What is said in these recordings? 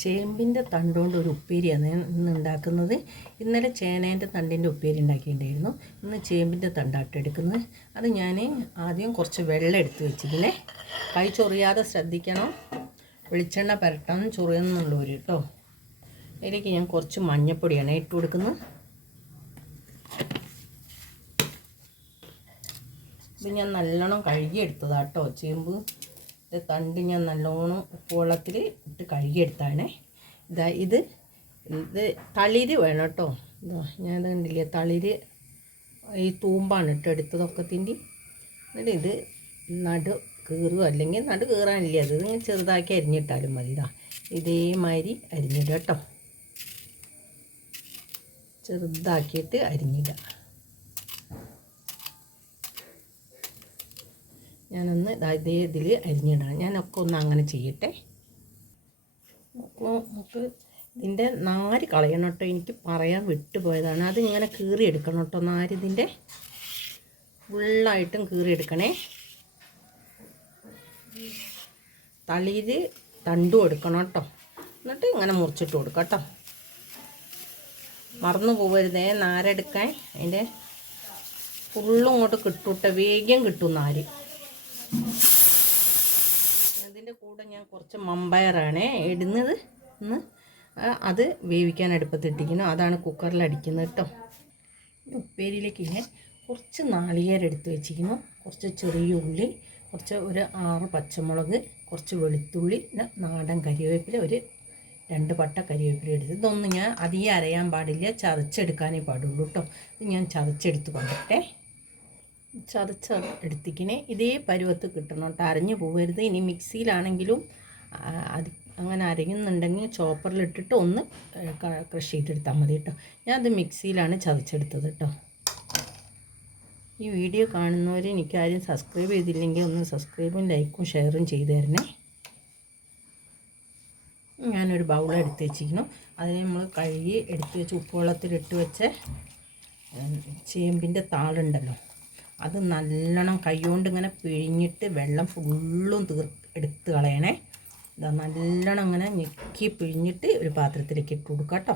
ചേമ്പിന്റെ തണ്ടുകൊണ്ട് ഒരു ഉപ്പേരിയാണ് ഇന്ന് ഉണ്ടാക്കുന്നത്. ഇന്നലെ ചേനേന്റെ തണ്ടിന്റെ ഉപ്പേരി ഉണ്ടാക്കിയിട്ടുണ്ടായിരുന്നു. ഇന്ന് ചേമ്പിന്റെ തണ്ടാട്ട് എടുക്കുന്നത്. അത് ഞാൻ ആദ്യം കുറച്ച് വെള്ളം എടുത്ത് വെച്ചിരിക്കണേ കൈ ചൊറിയാതെ ശ്രദ്ധിക്കണം. വെളിച്ചെണ്ണ പുരട്ടണം ചൊറിയുന്നുള്ളവർ കേട്ടോ. അതിലേക്ക് ഞാൻ കുറച്ച് മഞ്ഞപ്പൊടിയാണ് ഇട്ട് കൊടുക്കുന്നത്. ഇത് ഞാൻ നല്ലോണം കഴുകിയെടുത്തതാട്ടോ ചേമ്പ്. ഇത് തണ്ട് ഞാൻ നല്ലോണം ഉപ്പുവെള്ളത്തിൽ ഇട്ട് കഴുകിയെടുത്താണ്. ഇതാ ഇത് ഇത് തളിര് വേണം കേട്ടോ. ഇതാ ഞാൻ കണ്ടില്ലേ തളിര് ഈ തൂമ്പാണ് ഇട്ട് എടുത്തതൊക്കെ തിന്റെ എന്നിട്ട് ഇത് നടു കീറുക അല്ലെങ്കിൽ നടു കീറാനില്ല അത്. ചെറുതാക്കി അരിഞ്ഞിട്ടാലും മതി. ഇതാ ഇതേമാതിരി അരിഞ്ഞിടുക കേട്ടോ. ചെറുതാക്കിയിട്ട് അരിഞ്ഞിടുക. ഞാനൊന്ന് ഇതേ ഇതിൽ അരിഞ്ഞിടണം. ഞാനൊക്കെ ഒന്ന് അങ്ങനെ ചെയ്യട്ടെ. നമുക്ക് ഇതിന്റെ നാര് കളയണം കേട്ടോ. എനിക്ക് പറയാൻ വിട്ടുപോയതാണ് അത് ഇങ്ങനെ കീറി എടുക്കണം കേട്ടോ നാര് ഇതിന്റെ ഫുള്ളായിട്ടും കീറി എടുക്കണേ. തളിര് തണ്ടും എടുക്കണം കേട്ടോ. എന്നിട്ട് ഇങ്ങനെ മുറിച്ചിട്ട് കൊടുക്കാം കേട്ടോ. മറന്നു പോകരുതേ നാരെടുക്കാൻ. അതിന്റെ ഫുള്ളും ഇങ്ങോട്ട് കിട്ടൂട്ടെ. വേഗം കിട്ടും നാര്. ഇതിന്റെ കൂടെ ഞാൻ കുറച്ച് മമ്പയറാണ് ഇടുന്നത്. ഇന്ന് അത് വേവിക്കാൻ അടുപ്പത്തിട്ടിരിക്കുന്നു. അതാണ് കുക്കറിൽ അടിക്കുന്നത് കേട്ടോ. ഉപ്പേരിയിലേക്ക് ഞാൻ കുറച്ച് നാളികേരം എടുത്ത് വെച്ചിരിക്കുന്നു. കുറച്ച് ചെറിയ ഉള്ളി കുറച്ച് ഒരു ആറ് പച്ചമുളക് കുറച്ച് വെളുത്തുള്ളി നാടൻ കരിവേപ്പില ഒരു രണ്ട് പട്ട കരിവേപ്പില എടുത്ത് ഇതൊന്നും ഞാൻ അധികം അരയാൻ പാടില്ല. ചതച്ചെടുക്കാനേ പാടുള്ളൂ കേട്ടോ. ഇത് ഞാൻ ചതച്ചെടുത്ത് കൊണ്ടിട്ടെ. ചതച്ച് എടുത്തിക്കിനെ ഇതേ പരുവത്ത് കിട്ടണം കേട്ടോ. അരഞ്ഞു പോകരുത് ഇനി മിക്സിയിലാണെങ്കിലും അത് അങ്ങനെ അരയുന്നുണ്ടെങ്കിൽ ചോപ്പറിലിട്ടിട്ട് ഒന്ന് ക്രഷ് ചെയ്തെടുത്താൽ മതി കേട്ടോ. ഞാനത് മിക്സിയിലാണ് ചതച്ചെടുത്തത് കേട്ടോ. ഈ വീഡിയോ കാണുന്നവർ എനിക്കാരും സബ്സ്ക്രൈബ് ചെയ്തില്ലെങ്കിൽ ഒന്ന് സബ്സ്ക്രൈബും ലൈക്കും ഷെയറും ചെയ്തു തരണേ. ഞാനൊരു ബൗൾ എടുത്ത് വെച്ചിരിക്കുന്നു. അതിന് നമ്മൾ കഴുകി എടുത്ത് വെച്ച് ഉപ്പുവെള്ളത്തിലിട്ട് വെച്ച ചേമ്പിന്റെ താളുണ്ടല്ലോ. അത് നല്ലോണം കൈകൊണ്ട് ഇങ്ങനെ പിഴിഞ്ഞിട്ട് വെള്ളം ഫുള്ളും തീർ എടുത്ത് കളയണേ. ഇതാ നല്ലോണം ഇങ്ങനെ ഞെക്കി പിഴിഞ്ഞിട്ട് ഒരു പാത്രത്തിലേക്ക് ഇട്ട് കൊടുക്കുക കേട്ടോ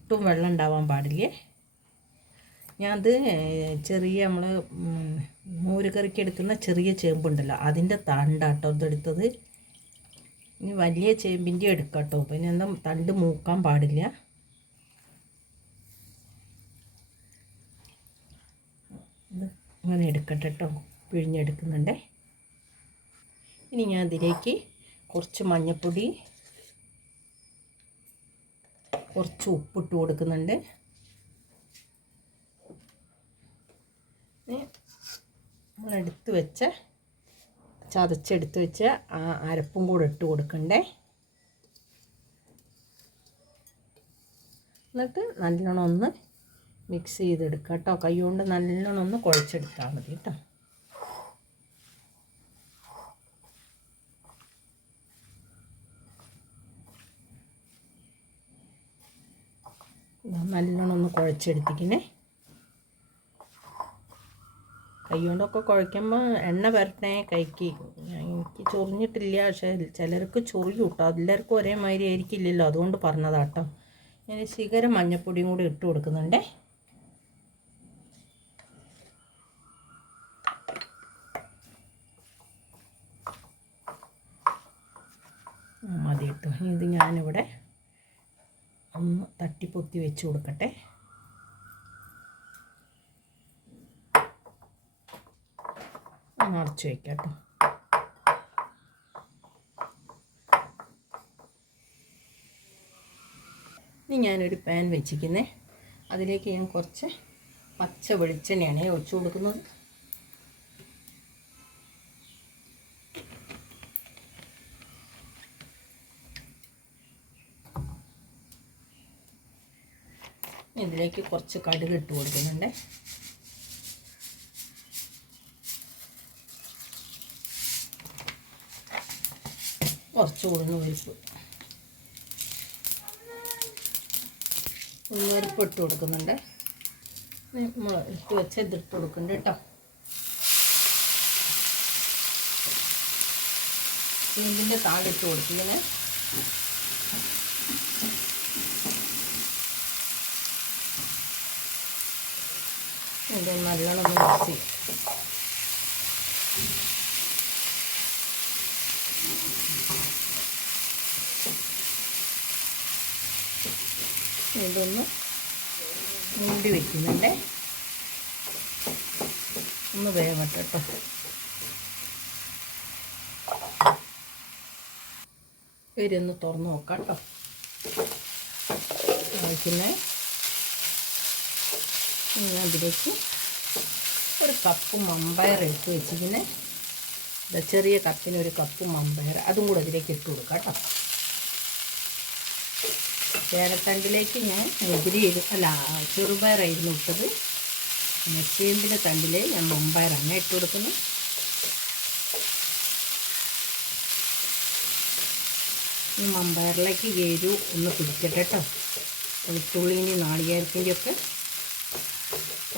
ഒട്ടും വെള്ളം ഉണ്ടാവാൻ പാടില്ലേ? ഞാനത് ചെറിയ നമ്മൾ മോര് കറിക്ക് എടുക്കുന്ന ചെറിയ ചേമ്പുണ്ടല്ലോ അതിന്റെ തണ്ടാട്ടോ ഇതെടുത്തത് ഇനി വലിയ ചേമ്പിന്റെ എടുക്കാം എടുക്കാട്ടോ പിന്നെ എന്താ തണ്ട് മൂക്കാൻ പാടില്ല ഇത് അങ്ങനെ എടുക്കട്ടെ കേട്ടോ പിഴിഞ്ഞെടുക്കുന്നുണ്ടേ. ഇനി ഞാൻ അതിലേക്ക് കുറച്ച് മഞ്ഞൾപ്പൊടി കുറച്ച് ഉപ്പിട്ട് കൊടുക്കുന്നുണ്ട്. നമ്മളെടുത്ത് വെച്ച ചതച്ചെടുത്ത് വെച്ച ആ അരപ്പും കൂടെ ഇട്ട് കൊടുക്കണ്ടേ. എന്നിട്ട് നല്ലോണം ഒന്ന് മിക്സ് ചെയ്തെടുക്കുക കേട്ടോ. കൈ കൊണ്ട് നല്ലോണം ഒന്ന് കുഴച്ചെടുത്താൽ മതി കേട്ടോ. നല്ലോണം ഒന്ന് കുഴച്ചെടുത്തിക്കണേ കൈ കൊണ്ടൊക്കെ കുഴയ്ക്കുമ്പോൾ എണ്ണ വരട്ടേ. കൈക്ക് എനിക്ക് ചൊറിഞ്ഞിട്ടില്ല പക്ഷേ ചിലർക്ക് ചൊറിയും കേട്ടോ. എല്ലാവർക്കും ഒരേ മാതിരി ആയിരിക്കില്ലല്ലോ. അതുകൊണ്ട് പറഞ്ഞതാട്ടോ ഞാൻ ശിഖരം മഞ്ഞപ്പൊടിയും കൂടി ഇട്ട് കൊടുക്കുന്നുണ്ടേ. മതി ഇത് ഞാനിവിടെ ഒന്ന് തട്ടിപ്പൊത്തി വെച്ച് കൊടുക്കട്ടെ. ഒന്ന് അടച്ചു വയ്ക്കാം ഇനി ഞാനൊരു പാൻ വെച്ചിരിക്കുന്നത് അതിലേക്ക് ഞാൻ കുറച്ച് പച്ച വെളിച്ചെണ്ണയാണ് ഒഴിച്ചു കൊടുക്കുന്നത്. ഇതിലേക്ക് കുറച്ച് കടുക് ഇട്ട് കൊടുക്കുന്നുണ്ട്. കുറച്ച് ഉഴുന്ന് പരിപ്പ്. ഉഴുന്ന് പരിപ്പ് ഇട്ട് കൊടുക്കുന്നുണ്ട്. ഇട്ട് വെച്ച് ഇതിട്ട് കൊടുക്കുന്നുണ്ട് കേട്ടോ. ചേമ്പിന്റെ താളിട്ട് കൊടുത്തിങ്ങനെ ഇത് നല്ലോണം മിക്സ് ചെയ്യും. ഇതൊന്ന് മൂടി വയ്ക്കുന്നുണ്ട് ഒന്ന് വേവട്ടെ കേട്ടോ ഇവരൊന്ന് തുറന്ന് നോക്കാം കേട്ടോ വയ്ക്കുന്നേ ഇനി അതിലേക്ക് ഒരു കപ്പ് മമ്പയർ എടുത്ത് വെച്ചിരിക്കുന്നത് ചെറിയ കപ്പിന് ഒരു കപ്പ് മമ്പയർ. അതും കൂടെ അതിലേക്ക് ഇട്ട് കൊടുക്കാം കേട്ടോ. ചേരത്തണ്ടിലേക്ക് ഞാൻ എതിരി അല്ല ചെറുപയറായിരുന്നു ഇട്ടത്. പിന്നെ ചേമ്പിന്റെ തണ്ടിൽ ഞാൻ മമ്പയറാണ് ഇട്ട് കൊടുക്കുന്നു. ഈ മമ്പയറിലേക്ക് എരു ഒന്ന് പിടിക്കട്ടെ കേട്ടോ. വെളുത്തുള്ളിന്റെയും നാളികേരത്തിന്റെയും ഒക്കെ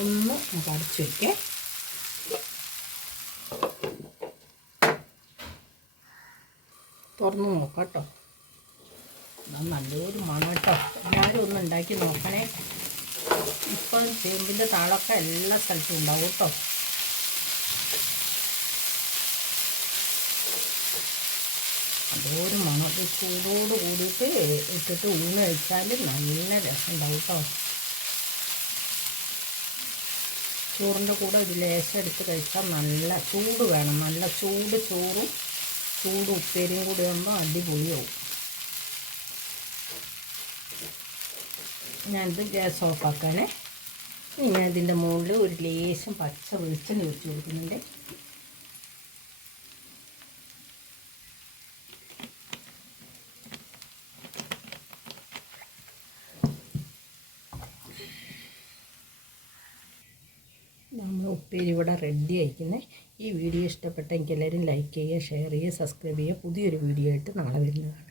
ഒന്ന് നമുക്ക് അടച്ചു വയ്ക്കേ തുറന്ന് നോക്കാം കേട്ടോ. നല്ലൊരു മണം കേട്ടോ. എല്ലാവരും ഒന്ന് ഉണ്ടാക്കി നോക്കണേ. ഇപ്പം ചേമ്പിന്റെ താളൊക്കെ എല്ലാ സ്ഥലത്തും ഉണ്ടാവും കേട്ടോ. അതൊരു മണം. ചൂടോട് കൂടിയിട്ട് ഇട്ടിട്ട് ഊണ് കഴിച്ചാൽ നല്ല രസം ഉണ്ടാവും കേട്ടോ. ചോറിന്റെ കൂടെ ഒരു ലേശം എടുത്ത് കഴിച്ചാൽ നല്ല ചൂട് വേണം. നല്ല ചൂട് ചോറും ചൂട് ഉപ്പേരിയും കൂടി ആകുമ്പോൾ അടിപൊളിയാവും. ഞാനിത് ഗ്യാസ് ഓഫാക്കാനേ. ഇനി ഞാൻ ഇതിന്റെ മുകളിൽ ഒരു ലേശം പച്ച വെളിച്ചെണ്ണ ഒഴിച്ച് കൊടുക്കുന്നുണ്ട് നമ്മൾ ഉപ്പേരി ഇവിടെ റെഡി ആയിരിക്കുന്നത് ഈ വീഡിയോ ഇഷ്ടപ്പെട്ടെങ്കിൽ എല്ലാവരും ലൈക്ക് ചെയ്യുക ഷെയർ ചെയ്യുക സബ്സ്ക്രൈബ് ചെയ്യുക. പുതിയൊരു വീഡിയോ ആയിട്ട് നാളെ വരുന്നതാണ്.